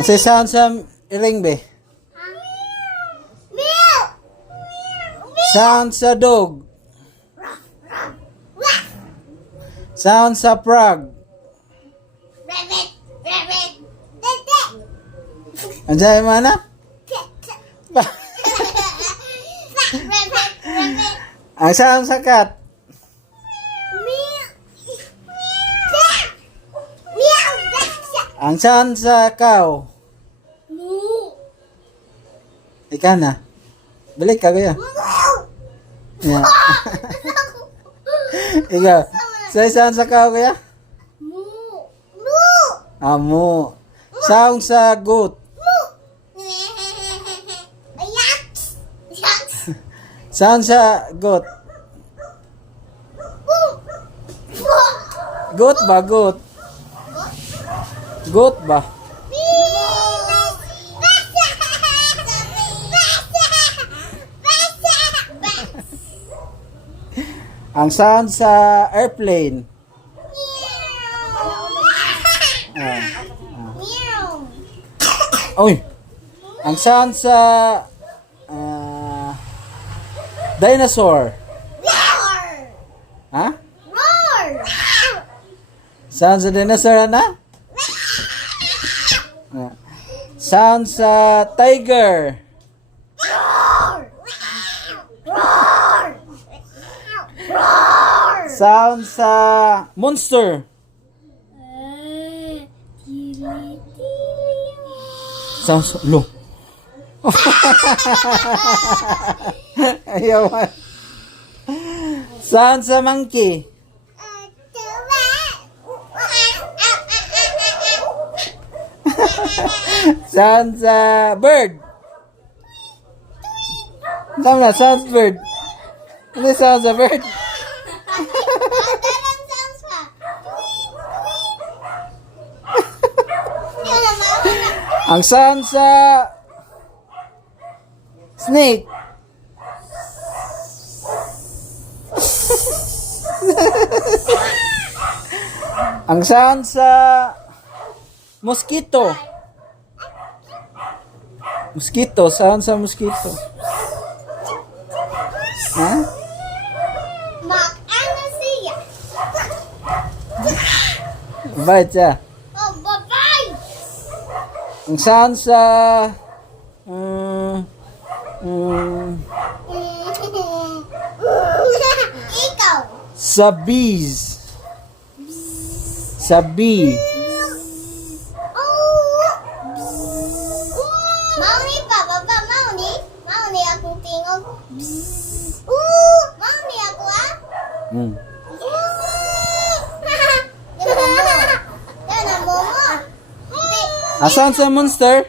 Say sound sa iring be. Meow. Sound sa dog. Sound sa frog. Rabbit. Rabbit. Tete. Anjay mana? Rabbit. Rabbit. Ang sound sa cat. Meow. Meow. Ang sound sa cow. Moo. Ika na. Balik ka kuya. Yeah. Ikaw. Say sound sa cow kuya. Moo. Moo. Amo. Sound sa goat. Moo. Yaks. Yaks. Sound sa goat. Moo. Moo. Goat ba? Goat. Goat ba? Ang sound sa airplane. Oy. Ang sound sa dinosaur. Ha? Sound sa dinosaur na? Sound sa tiger. Sound sa monster. Sound sa lo. Ayaw. Sound sa monkey. Sound sa bird. Tama na, sound bird. Ano sound sa bird? Ang sound sa snake. Ang sound sa mosquito. Mosquito, sound sa mosquito. Ha? Ano siya? Bait siya. Oh, bye-bye! Ang sound sa Ikaw! sa bees. Sa bee. Mauni pa, baba, mauni. Mauni akong tingog. Mauni ako, ah. Hmm. Yan ang momo. Ang sound sa monster.